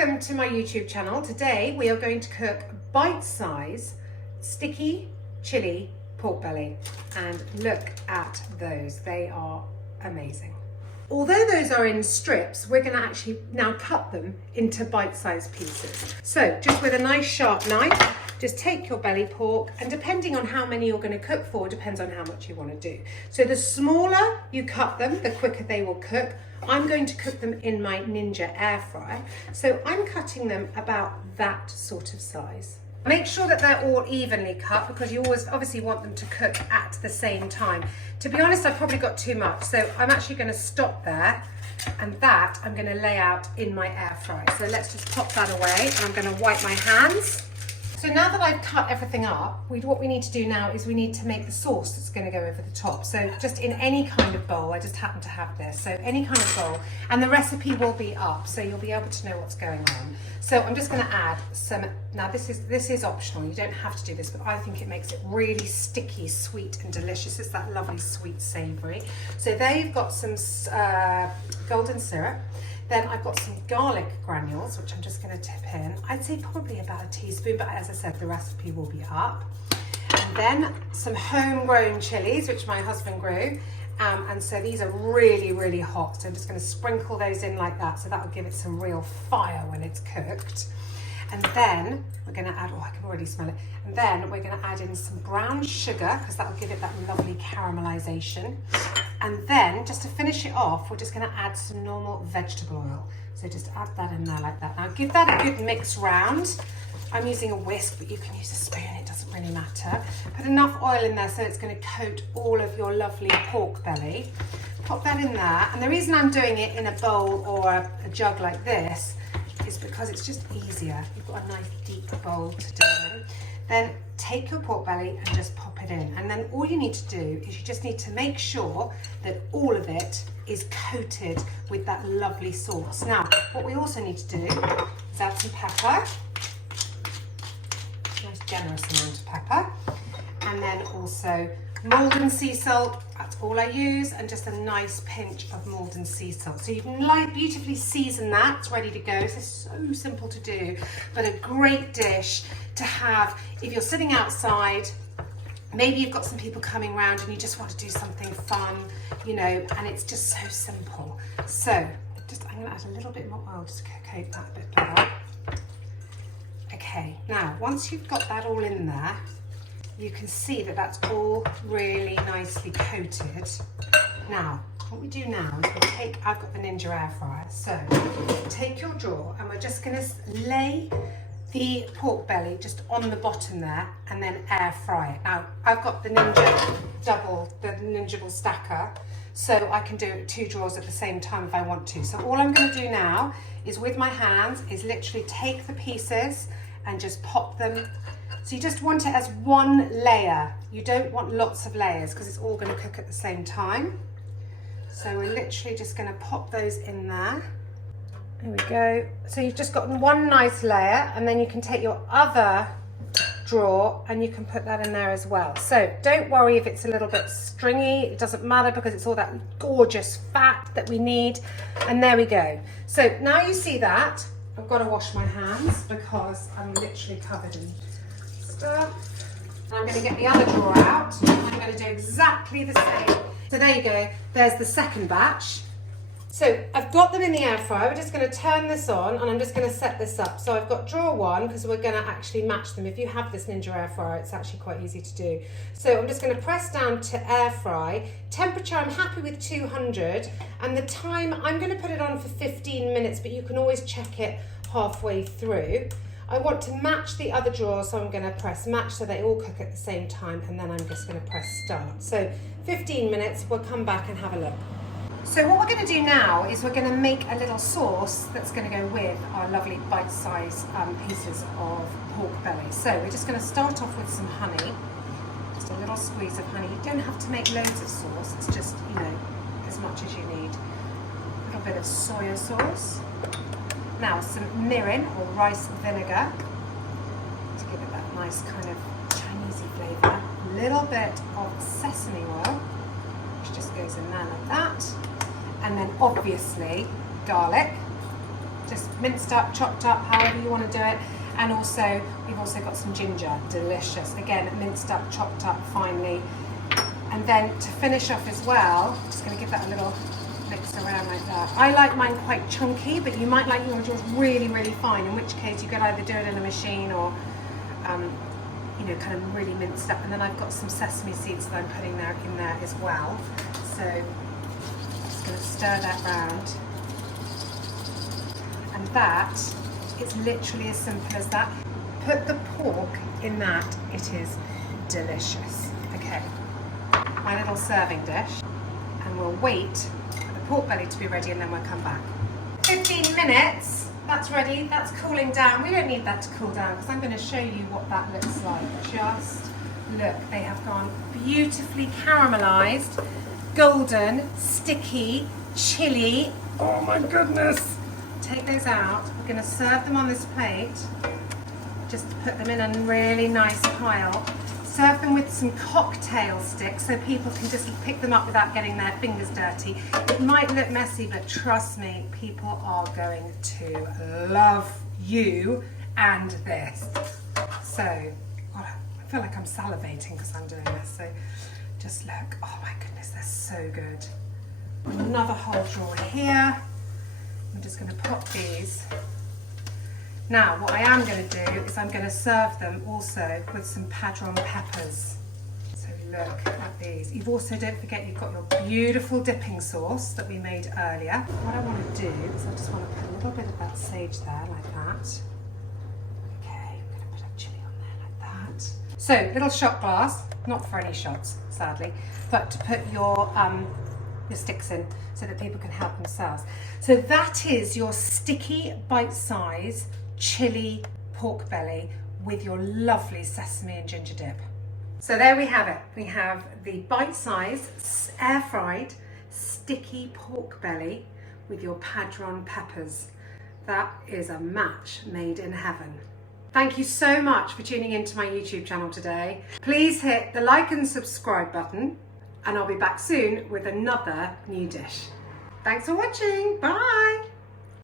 Welcome to my YouTube channel. Today we are going to cook bite-size sticky chili pork belly, and look at those, they are amazing. Although those are in strips, we're going to actually now cut them into bite-sized pieces. So just with a nice sharp knife, just take your belly pork, and depending on how many you're going to cook for, depends on how much you want to do. So the smaller you cut them, the quicker they will cook. I'm going to cook them in my Ninja air fryer. So I'm cutting them about that sort of size. Make sure that they're all evenly cut, because you always obviously want them to cook at the same time. To be honest, I've probably got too much, so I'm actually going to stop there, and that I'm going to lay out in my air fryer. So let's just pop that away, and I'm going to wipe my hands. So now that I've cut everything up, what we need to do now is we need to make the sauce that's going to go over the top. So just in any kind of bowl, I just happen to have this, so any kind of bowl, and the recipe will be up, so you'll be able to know what's going on. So I'm just going to add some, now this is optional, you don't have to do this, but I think it makes it really sticky, sweet and delicious. It's that lovely sweet savoury. So there you've got some golden syrup. Then I've got some garlic granules, which I'm just going to tip in. I'd say probably about a teaspoon, but as I said, the recipe will be up. And then some homegrown chilies, which my husband grew. And so these are really, really hot. So I'm just going to sprinkle those in like that. So that will give it some real fire when it's cooked. And then we're going to add, oh, I can already smell it. And then we're going to add in some brown sugar, because that will give it that lovely caramelization. And then just to finish it off, we're just going to add some normal vegetable oil. So just add that in there like that. Now give that a good mix round. I'm using a whisk, but you can use a spoon, it doesn't really matter. Put enough oil in there so it's going to coat all of your lovely pork belly. Pop that in there. And the reason I'm doing it in a bowl or a jug like this is because it's just easier. You've got a nice deep bowl to do in. Then take your pork belly and just pop it in. And then all you need to do is you just need to make sure that all of it is coated with that lovely sauce. Now, what we also need to do is add some pepper. Nice generous amount of pepper. And then also Maldon sea salt, that's all I use, and just a nice pinch of Maldon sea salt. So you can beautifully season that, it's ready to go. This is so simple to do, but a great dish to have if you're sitting outside. Maybe you've got some people coming around and you just want to do something fun, you know, and it's just so simple. So I'm going to add a little bit more oil just to coat that a bit better. Okay, now once you've got that all in there, you can see that that's all really nicely coated. Now, what we do now is we take, I've got the Ninja air fryer, so take your drawer and we're just going to lay the pork belly just on the bottom there and then air fry it. Now, I've got the Ninja the Ninja stacker, so I can do 2 drawers at the same time if I want to. So all I'm going to do now is with my hands is literally take the pieces and just pop them. So you just want it as one layer. You don't want lots of layers because it's all going to cook at the same time. So we're literally just going to pop those in there. There we go. So you've just got one nice layer, and then you can take your other drawer and you can put that in there as well. So don't worry if it's a little bit stringy, it doesn't matter because it's all that gorgeous fat that we need. And there we go. So now you see that, I've got to wash my hands because I'm literally covered in stuff. And I'm going to get the other drawer out and I'm going to do exactly the same. So there you go, there's the second batch. So I've got them in the air fryer. We're just going to turn this on and I'm just going to set this up. So I've got drawer 1 because we're going to actually match them. If you have this Ninja air fryer, it's actually quite easy to do. So I'm just going to press down to air fry. Temperature, I'm happy with 200. And the time, I'm going to put it on for 15 minutes, but you can always check it halfway through. I want to match the other drawer, so I'm going to press match so they all cook at the same time, and then I'm just going to press start. So 15 minutes, we'll come back and have a look. So what we're going to do now is we're going to make a little sauce that's going to go with our lovely bite-sized pieces of pork belly. So we're just going to start off with some honey, just a little squeeze of honey. You don't have to make loads of sauce, it's just, you know, as much as you need. A little bit of soya sauce. Now some mirin or rice vinegar to give it that nice kind of Chinese-y flavour. A little bit of sesame oil, which just goes in there like that. And then obviously garlic, just minced up, chopped up, however you want to do it. And also, we've also got some ginger, delicious. Again, minced up, chopped up finely. And then to finish off as well, I'm just going to give that a little mix around like that. I like mine quite chunky, but you might like yours really, really fine, in which case you could either do it in a machine or, you know, kind of really minced up. And then I've got some sesame seeds that I'm putting there in there as well. So I'm just going to stir that round. And that is literally as simple as that. Put the pork in that, it is delicious. Okay, my little serving dish, and we'll wait for the pork belly to be ready and then we'll come back. 15 minutes, that's ready, that's cooling down. We don't need that to cool down because I'm going to show you what that looks like. Just look, they have gone beautifully caramelized, golden, sticky, chili. Oh my goodness. Take those out. We're going to serve them on this plate. Just put them in a really nice pile. Serve them with some cocktail sticks so people can just pick them up without getting their fingers dirty. It might look messy, but trust me, people are going to love you and this. So, God, I feel like I'm salivating because I'm doing this. So just look. Oh my goodness, they're so good. Another whole drawer here. I'm just going to pop these. Now, what I am going to do is I'm going to serve them also with some padron peppers. So look at these. You've also, don't forget, you've got your beautiful dipping sauce that we made earlier. What I want to do is I just want to put a little bit of that sage there, like that. Okay, I'm going to put a chili on there like that. So, little shot glass, not for any shots, sadly, but to put your sticks in so that people can help themselves. So that is your sticky bite-size chili pork belly with your lovely sesame and ginger dip. So there we have it. We have the bite-size air-fried sticky pork belly with your padron peppers. That is a match made in heaven. Thank you so much for tuning into my YouTube channel today. Please hit the like and subscribe button, and I'll be back soon with another new dish. Thanks for watching. Bye.